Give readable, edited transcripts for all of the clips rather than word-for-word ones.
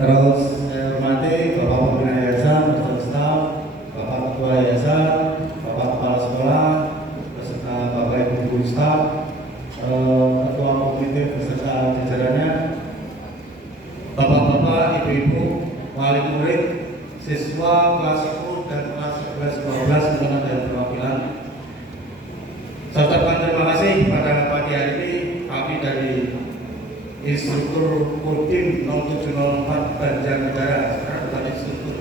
Terus saya hormati Bapak Pembina Yayasan beserta staf, Bapak Ketua Yayasan, Bapak Kepala Sekolah, beserta Bapak Ibu Guru Staf, Ketua Komite beserta jajarannya, Bapak-bapak, Ibu-ibu, wali murid, siswa kelas 10 dan kelas 11-12 semuanya dan perwakilan. Saya ucapkan terima kasih pada pagi hari ini kami dari Instruktur Kodim 0704 Banjarnegara, sekarang bukan instruktur,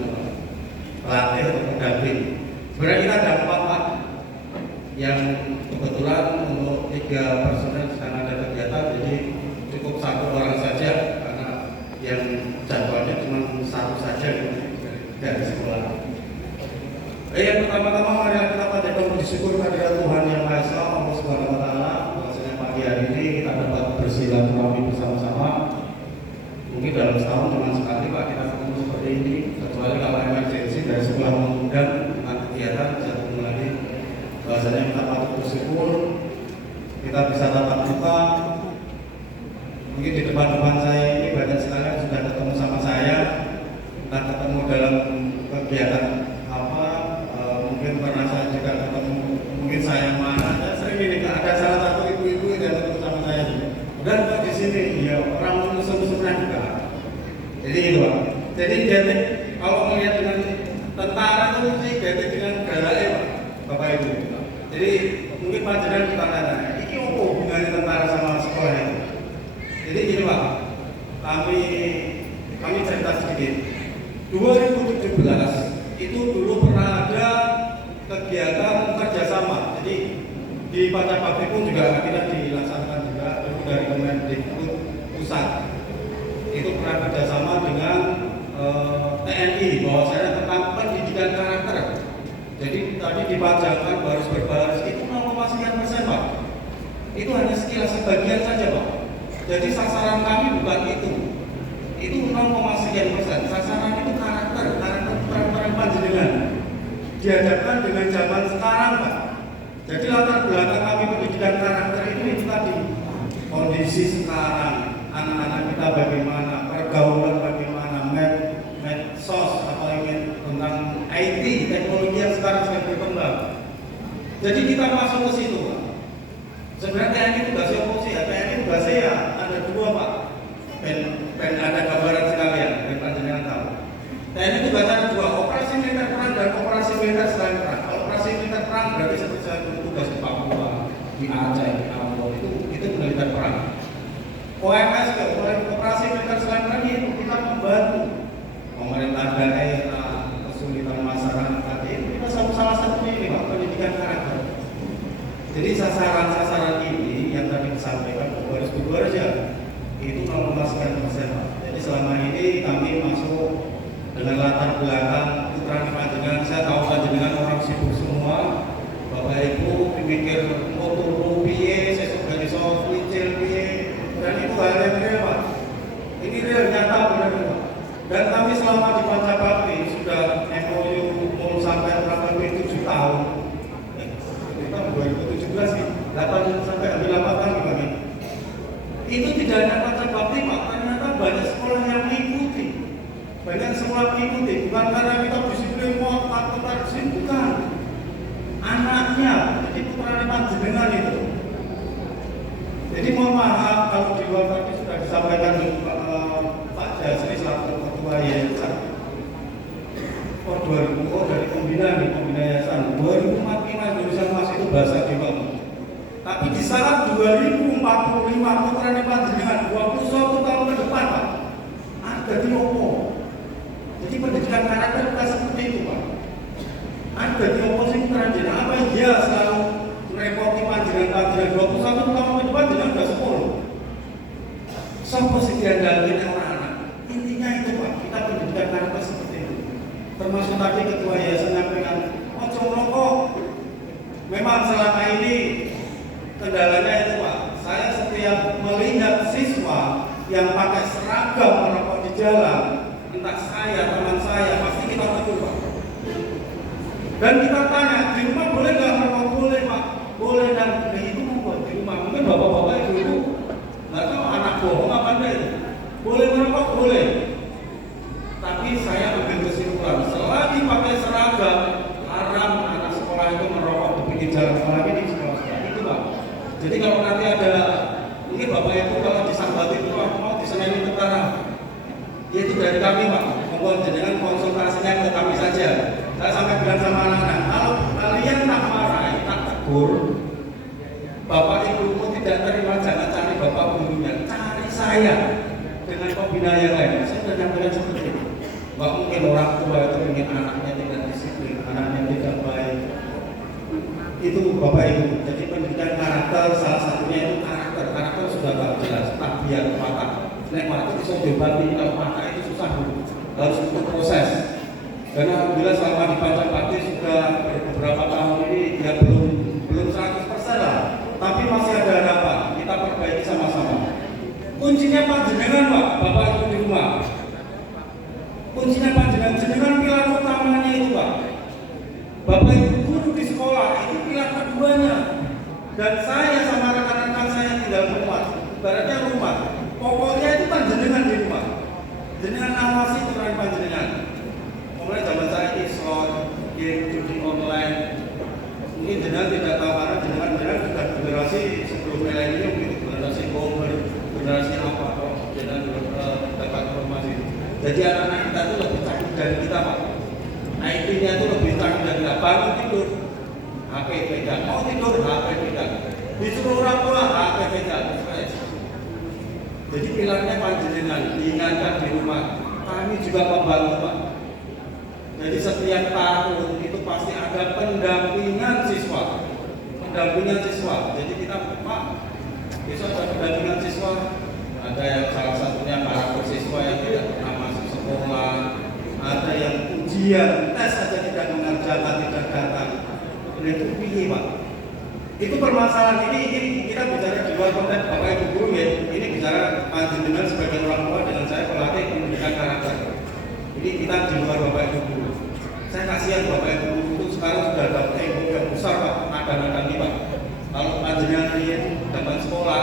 pelatih atau pendamping. Sebenarnya kita ada 4 Pak, yang kebetulan untuk 3 personel sedang ada kegiatan, jadi cukup 1 orang saja karena yang jadwalnya cuma 1 saja dari sekolah. Yang pertama-tama mari kita panjatkan puji syukur kehadirat Tuhan Yang Maha Esa, Allah Subhanahu wa taala, bahwasanya pagi hari ini kita dapat bersilaturahmi bersama-sama. Mungkin dalam setahun cuma sekali Pak kita ketemu seperti ini, kecuali kalau emergensi dari sekolah mengundang dengan kegiatan satu lagi. Bahwasanya kita patut bersyukur kita bisa tatap muka. Mungkin di depan-depan saya ini banyak sekali yang sudah ketemu sama saya, entah ketemu dalam kegiatan apa, mungkin pernah saya juga ketemu, mungkin saya mana, dan sering ini ada salah satu ibu-ibu yang ketemu sama saya juga. Dan Pak di sini, ya orang musuh-musuhnya juga. Jadi itu Pak. Jadi identik kalau melihat dengan tentara itu sih identik dengan galaknya Pak, Bapak Ibu. Jadi mungkin pelajaran kita tanya, ini apa hubungannya tentara sama sekolah itu? Jadi gini Pak, kami cerita sedikit. 2017 itu dulu pernah ada kegiatan kerjasama. Jadi di Pacabakti pun juga kita dilaksanakan juga dulu dari Kemendikbud pusat. Itu pernah kerjasama dengan TNI bahwasanya tentang pendidikan karakter. Jadi tadi dipajangan baris berbaris itu 0,sekian% Pak. Itu hanya sebagian saja Pak. Jadi sasaran kami bukan itu 0,sekian%. Sasaran itu karakter peran panjenengan dihadapkan dengan zaman sekarang Pak. Jadi latar belakang kami pendidikan karakter itu tadi kondisi sekarang, anak-anak kita bagaimana, pergaulan bagaimana, medsos apalagi tentang IT, teknologi yang sekarang sedang berkembang. Jadi kita masuk ke situ Pak. Sebenarnya TNI itu tugasnya apa sih? TNI tugasnya ya ada 2 Pak. Dan ada gambaran sekalian, dan panjenengan tahu. TNI itu tugasnya ada 2, operasi militer perang dan operasi militer selain perang. Kalau operasi militer perang berarti seperti saya tugas di Papua, di Aceh, di Ambon, itu militer perang. OMS ya, operasi militer selain perang itu kita membantu pemerintah daerah, kesulitan masyarakat itu kita salah satunya ini Pak, pendidikan karakter. Jadi sasaran-sasaran ini yang tadi disampaikan baris ya itu 0,sekian%. Jadi selama ini kami masuk dengan latar belakang putra panjenengan. Saya tahu panjenengan orang sibuk semua, Bapak Ibu mikir motor piye, sesuk dari iso wicil piye, dan itu hal yang real Pak. Ini real nyata benar Pak. Dan kami selama di Pacabakti sudah MOU mau sampai berapa 7 tahun. Kita 2017 sih, 8 sampai 8 tahun kami. Itu tidak ada Pacabakti Pak, ternyata banyak sekolah yang mengikuti. Banyak sekolah mengikuti, bukan karena kita disiplin mau takut sini, bukan. Anaknya, jadi putra panjenengan itu. Jadi mohon maaf kalau di luar tadi sudah disampaikan Pak Jasri selaku ketua yayasan. 2000 dari pembina yayasan 2045 jurusan Mas itu bahasa Dewa. Tapi di saat 2045 putra panjenengan 21 tahun ke depan Pak, ada di opo. Jadi pendidikan karakter kita seperti itu Pak. Ada di opo sing panjenengan apa iya selalu merepoti panjenengan 21 tahun ke depan jenengan sudah 10. Sopo sing diandalkan orang-anak. Intinya itu Pak, kita pendidikan karakter seperti itu. Termasuk tadi ketua yayasan menyampaikan ojo merokok. Memang selama ini kendalanya itu Pak, saya setiap melihat siswa yang pakai seragam merokok di jalan, entah saya, teman saya, pasti kita tegur Pak. Dan kita tanya, di rumah boleh nggak merokok? Boleh Pak, boleh. Dan itu membuat di rumah, mungkin bapak-bapak ibu nggak tahu anak bohong apa enggak itu. Boleh merokok? Boleh. dari kami Pak, mohon jenengan konsultasinya ke kami saja. Saya sampai bilang sama anak-anak, kalau kalian tak marah, tak tegur, bapak ibumu tidak terima, jangan cari bapak gurunya, cari saya dengan pembina yang lain. Saya sudah nyampaikan seperti itu. Nggak mungkin orang tua itu ingin anaknya tidak disiplin, anaknya tidak baik. Itu bapak ibu. Jadi pendidikan karakter salah satunya itu karakter. Karakter sudah tak jelas, tabiat watak. Nek watak itu dibagi, kalau watak itu susah dulu, harus untuk proses. Karena alhamdulillah selama di Pancapati sudah beberapa tahun ini ya belum 100% lah, tapi masih ada harapan. Kita perbaiki sama-sama. Kuncinya panjenengan Pak, bapak ibu di rumah. Kuncinya panjenengan pilar utamanya itu Pak. Bapak ibu guru di sekolah itu pilar keduanya. Dan saya sama rekan-rekan saya tinggal rumah, ibaratnya rumah. Pokoknya itu panjenengan di rumah. Jenengan awasi peran panjenengan. Mulai zaman saya slot, game, judi online. Mungkin jenengan tidak tahu karena jenengan sudah generasi sebelum milenium gitu, generasi Homer, generasi apa, jenengan dapat informasi. Jadi anak-anak kita itu lebih canggih dari kita Pak. IT-nya itu lebih canggih dari kita. Bangun tidur, HP pegang. Mau tidur, HP pegang. Disuruh orang tua, HP pegang. Jadi pilarnya panjenengan, diingatkan di rumah. Kami juga membantu Pak. Jadi setiap tahun itu pasti ada pendampingan siswa. Pendampingan siswa. Jadi kita Pak, besok ada pendampingan siswa. Ada yang salah satunya karakter siswa yang tidak pernah masuk sekolah. Ada yang ujian, tes saja tidak mengerjakan, tidak datang. Itu pilih Pak. Itu permasalahan ini kita bicara di luar konteks Bapak Ibu guru ya. Ini bicara panjenengan sebagai orang tua dengan saya pelatih pendidikan karakter. Ini kita di luar Bapak Ibu guru. Saya kasihan Bapak Ibu guru itu sekarang sudah ada tembok yang besar Pak, ada nih Pak. Kalau panjenengan ini zaman sekolah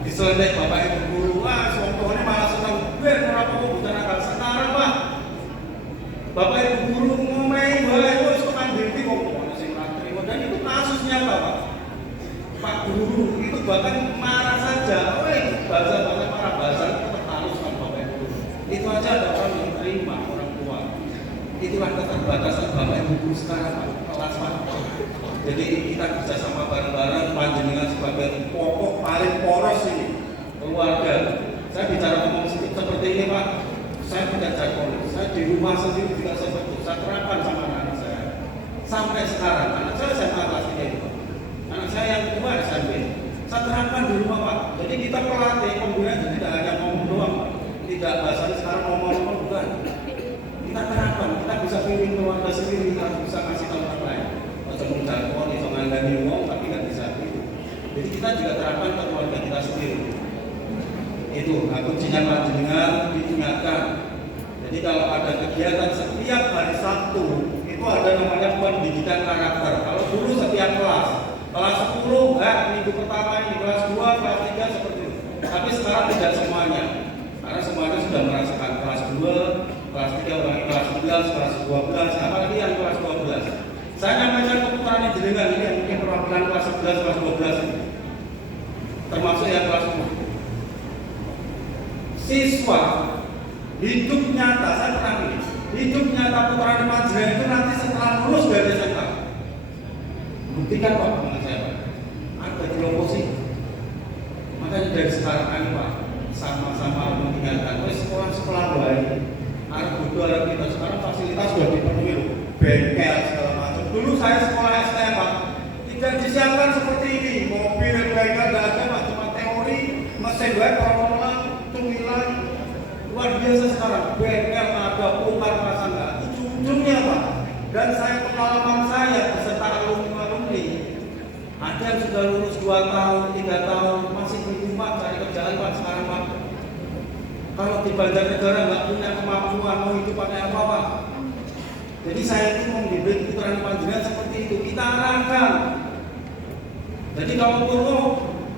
diselesai Bapak Ibu guru, wah contohnya malah senang. Gue kenapa kok bicarakan sekarang Pak? Bapak Ibu guru ngomongin boleh itu kan diri kok dan itu kasusnya Pak. Pak guru itu bahkan marah saja, bahasa marah bahasa itu terhalus kan Bapak Ibu. Itu aja ada orang yang terima orang tua. Itulah keterbatasan Bapak Ibu guru sekarang Pak, kelas Pak. Jadi kita kerjasama bareng-bareng panjenengan sebagai pokok paling poros ini keluarga. Saya bicara ngomong seperti ini Pak. Saya tidak jago. Saya di rumah sendiri juga seperti itu. Saya terapkan sama anak saya. Sampai sekarang anak saya SMA kelas 3 itu. Anak saya yang kedua SMP. Saya terapkan di rumah Pak. Jadi kita pelatih pembina jadi tidak hanya ngomong doang. Tidak bahasanya sekarang ngomong-ngomong bukan. Kita terapkan. Kita bisa pimpin keluarga sendiri. Kita bisa kasih tahu orang lain. Kalau menjangkau, bisa ngandani uang, tapi nggak bisa itu. Jadi kita juga terapkan ke keluarga kita sendiri. Itu. Nah, kuncinya panjenengan diingatkan. Jadi kalau ada kegiatan setiap hari Sabtu itu ada namanya pendidikan karakter. Kalau dulu setiap kelas 10, minggu pertama ini kelas 2, kelas 3 seperti itu. Tapi sekarang tidak semuanya. Karena semuanya sudah merasakan kelas 2, kelas 3, orang kelas 11, kelas 12, apalagi yang kelas 12. Saya nyampaikan keputaran jenengan ini yang mungkin perwakilan kelas 11, kelas 12 ini. Termasuk yang kelas 10. Siswa hidup nyata, saya pernah ini. Hidup nyata putra panjenengan itu nanti setelah lulus dari SMA. Buktikan Pak dengan saya Pak. Ada di oposisi. Makanya dari sekarang ini Pak, sama-sama mengingatkan. Sekolah-sekolah lain, anak butuh anak kita sekarang fasilitas sudah dipenuhi, bengkel segala macam. Dulu saya sekolah STM Pak, tidak disiapkan seperti ini. Mobil bengkel tidak ada Pak, cuma teori, mesin baik, orang-orang, tumilan. Luar biasa sekarang, bengkel ada, bongkar pasang nggak. Ujung-ujungnya Pak. Dan saya pengalaman saya beserta alumni, ada yang sudah lulus 2 tahun, 3 tahun, masih bingung Pak cari kerjaan Pak sekarang Pak. Kalau di Banjarnegara nggak punya kemampuan mau hidup pakai apa Pak? Jadi saya itu membimbing putra panjenengan seperti itu, kita arahkan. Jadi kalau Purwo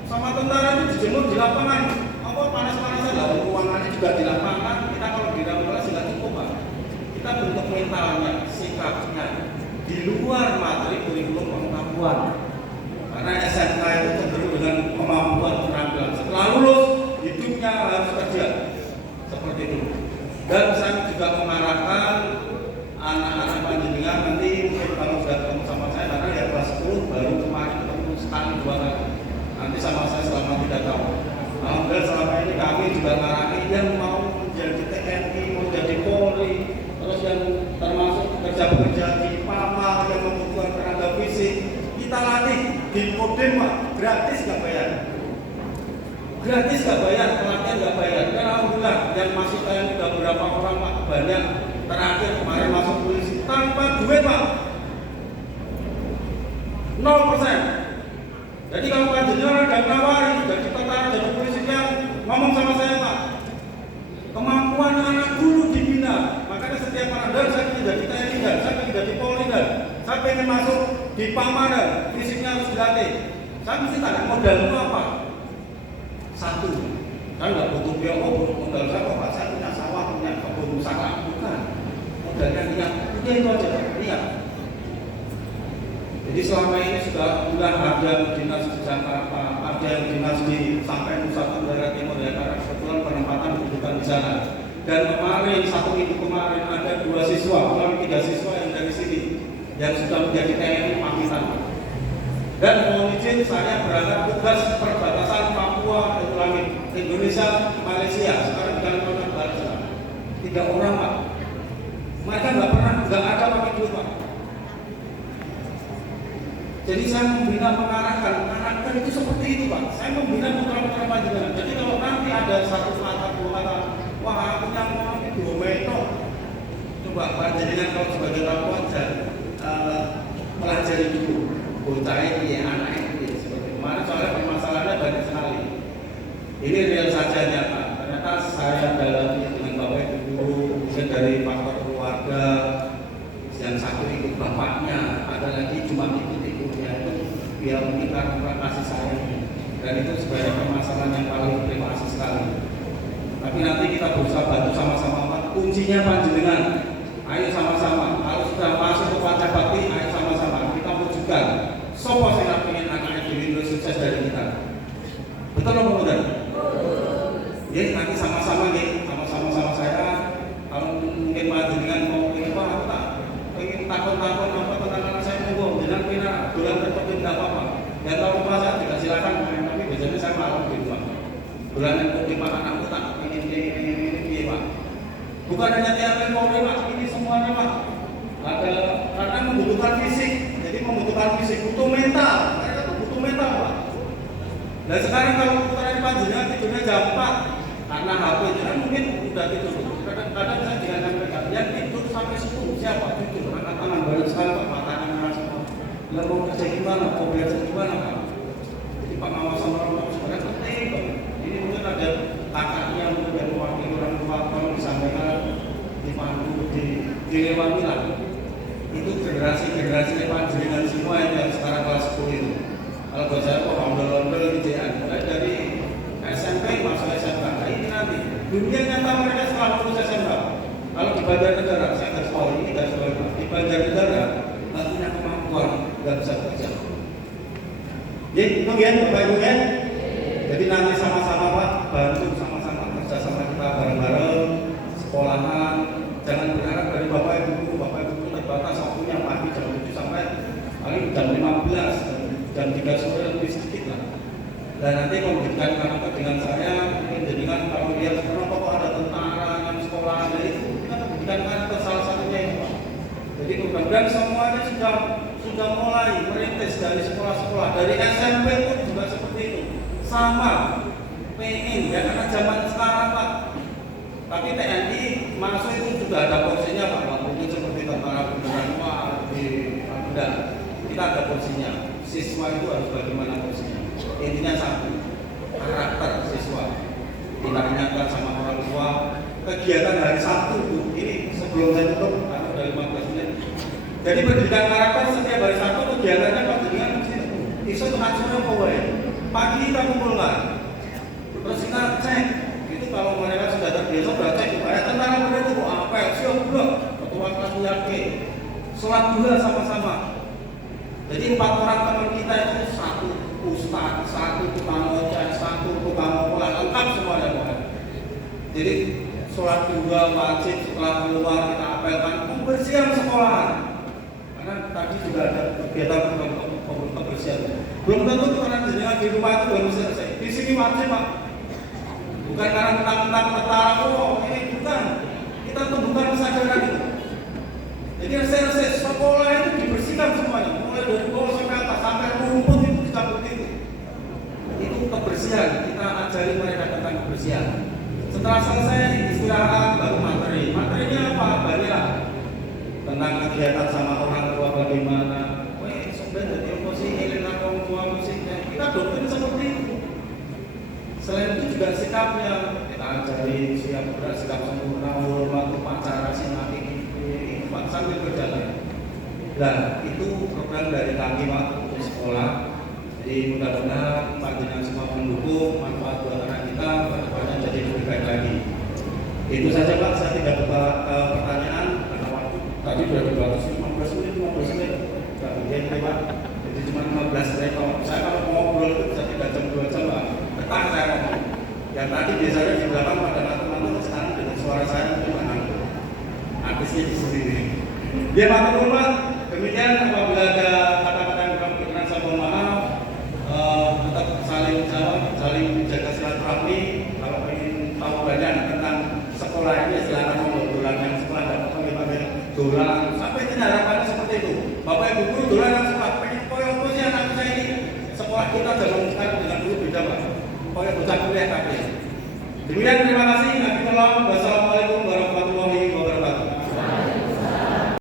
sama tentara itu dijemur di lapangan, apa panas-panasan lah, ruangannya juga di lapangan. Kita kalau di dalam kelas nggak cukup Pak. Kita bentuk mentalnya, sikapnya di luar materi kurikulum pengetahuan. Karena SMK itu cenderung dengan kemampuan keterampilan. Setelah lulus, hidupnya harus kerja seperti itu. Dan saya sama saya selama 3 tahun. Alhamdulillah selama ini kami juga ngarani yang mau menjadi TNI, mau jadi Polri, terus yang termasuk pekerja-pekerja di PAMA yang membutuhkan tenaga fisik, kita latih di Kodim Pak, gratis nggak bayar. Gratis nggak bayar, pelatihan nggak bayar. Dan alhamdulillah yang masuk TNI udah beberapa orang Pak, banyak. Terakhir kemarin masuk polisi tanpa duit Pak, 0%. Jadi kalau panjenengan ada nawari jadi tentara jadi polisi yang ngomong sama saya Pak, kemampuan anak dulu dibina. Makanya setiap anak saya ingin jadi TNI dan saya ingin jadi Polri dan saya ingin masuk di PAMA dan fisiknya harus dilatih. Saya mesti tanya modal itu apa? Satu, saya nggak butuh biaya, modal saya Pak, saya punya sawah, punya kebun sawah, bukan. Modalnya niat, itu aja niat. Jadi selama ini sudah ada dinas di Jakarta, ada yang dinas di sampai Nusa Tenggara Timur ya, karena kebetulan penempatan kedudukan di sana. Dan kemarin 1 minggu kemarin ada 2 siswa, 3 siswa yang dari sini yang sudah menjadi TNI pamitan. Dan mohon izin saya berangkat tugas perbatasan Papua Indonesia Malaysia sekarang di Kalimantan Barat 3 orang Pak. Mereka nggak ada pakai duit Pak. Jadi saya membina mengarahkan karakter itu seperti itu Pak. Saya membina putra-putra panjenengan. Jadi kalau nanti ada 1 kata 2 kata, wah aku yang mau itu meto, coba panjenengan kalau sebagai orang tua pelajari dulu. Bocah ini anak ini seperti kemarin soalnya permasalahannya banyak sekali. Ini real saja nyata. Ternyata saya dalami dengan Bapak Ibu guru, kemudian dari faktor keluarga, yang satu ikut bapaknya, ada lagi cuma ikut-ikutnya itu biar meningkat kasih sayang. Dan itu sebenarnya permasalahan yang paling privasi sekali. Tapi nanti kita berusaha bantu sama-sama Pak. Kuncinya panjenengan. Ayo sama-sama. Kalau sudah masuk ke Panca Bakti, ayo sama-sama kita wujudkan. Sopo sing pengen anaknya diri sukses dari kita. Betul apa betul? Ya nanti sama-sama nih, sama-sama saya. Kalau mungkin panjenengan mau ingin apa, tak pengen takut-takut apa tentang anak saya monggo, jangan pina bulan tertentu tidak apa-apa. Yang tahu rumah saya juga silakan main, tapi biasanya saya malam di rumah. Bulan yang di mana anakku tak ingin ini Pak. Bukan hanya TNI Polri Pak, ini semuanya Pak. Ada karena membutuhkan fisik, jadi membutuhkan fisik, butuh mental. Mereka tuh butuh mental Pak. Dan sekarang kalau putra panjenengan tidurnya jam 4 karena HP jangan mungkin udah tidur. Kadang-kadang saya dengan mereka yang tidur sampai 10 siapa tidur anak-anak banyak sekali Pak, matanya merah semua. Lalu mau kerja gimana, mau belajar gimana Pak? Jadi pengawasan orang tua sebenarnya penting banget. Ini mungkin ada kakaknya mungkin yang mewakili orang tua kalau disampaikan dipandu, dilewati lah. Itu generasi panjenengan semua yang sekarang kelas 10 itu. Kalau buat saya kok ondel-ondel gitu ya, mulai dari SMP masuk SMK. Nah ini nanti dunia nyata mereka setelah lulus SMK. Kalau di Banjarnegara, saya nggak sekolah ini nggak sekolah di Banjarnegara nggak punya kemampuan, nggak bisa kerja. Jadi itu kan Bapak Ibu kan. Jadi nanti sama-sama Pak bantu sama-sama kerja sama kita bareng-bareng sekolahan. Jangan berharap dari Bapak Ibu guru terbatas waktunya pagi jam 7 sampai paling jam 15 jam 3 sore lebih sedikit lah. Dan nanti memberikan karakter dengan saya mungkin jadikan kalau lihat kenapa kok ada tentara yang sekolah dari itu kita memberikan karakter salah satunya itu Pak. Jadi mudah-mudahan semuanya sudah mulai merintis dari sekolah-sekolah dari SMP pun juga seperti itu sama pengen ya karena zaman sekarang Pak. Tapi TNI masuk itu juga ada porsinya Pak, mungkin seperti tentara beneran di Bunda kita ada porsinya. Siswa itu harus bagaimana porsinya. Intinya satu, karakter siswa. Kita ingatkan sama orang tua kegiatan hari Sabtu ini sebelum saya tutup atau dari 15 menit. Jadi pendidikan karakter setiap hari Sabtu kegiatannya dengan isu hancurnya pokoknya. Pagi kita kumpulkan, terus kita cek. Itu kalau mereka sudah terbiasa baca supaya tentara mereka itu apa siap belum ketua kelas yakin sholat dua sama-sama. Jadi 4 orang teman kita itu satu ustaz, satu tukang ojek, satu tukang pola lengkap semuanya Pak. Jadi sholat dua wajib setelah keluar kita apelkan pembersihan sekolahan. Karena tadi juga ada kegiatan kebersihan. Belum tentu karena jenengan di rumah itu baru selesai. Di sini wajib Pak. Bukan karena tentang petara, oh ini bukan. Kita tumbuhkan kesadaran itu. Jadi selesai sekolah itu dibersihkan semuanya, mulai dari bawah sampai atas, sampai rumput itu dicabut itu. Itu kebersihan, kita ajari mereka tentang kebersihan. Setelah selesai istirahat baru materi. Materinya apa? Banyak tentang kegiatan sama orang tua bagaimana. Weh, sebenarnya jadi emosi, eling orang tua musiknya. Kita doktrin seperti itu. Selain itu juga sikapnya kita ajari sikap berat, sikap sempurna, hormat, upacara, sinati itu Pak sambil berjalan. Nah, itu program dari kami Pak untuk sekolah. Jadi mudah-mudahan panjenengan semua mendukung manfaat buat anak kita kedepannya jadi lebih baik lagi. Itu saja Pak, saya tidak buka pertanyaan karena waktu tadi sudah dibatasi 15 menit, nggak mungkin Pak. Jadi cuma 15 menit. Saya kalau mau ngobrol itu bisa 3 jam 2 jam Pak. Betah saya ngomong. Yang tadi biasanya di belakang pada teman-teman sekarang dengan suara saya mungkin mana? Habisnya di sini. Dia matur Pak. Demikian apabila ada kata-kata yang kurang berkenan saya mohon maaf. Tetap saling jawab, saling jaga silaturahmi. Kalau ingin tahu banyak tentang sekolah ini silakan ngobrol yang sekolah dapat panggil dolan. Sampai itu harapannya seperti itu. Bapak Ibu guru dolan yang sekolah. Pengen koyo sih anak saya ini sekolah kita zaman sekarang dengan dulu beda Pak. Koyo bocah kuliah kabeh. Demikian terima kasih. Wassalamualaikum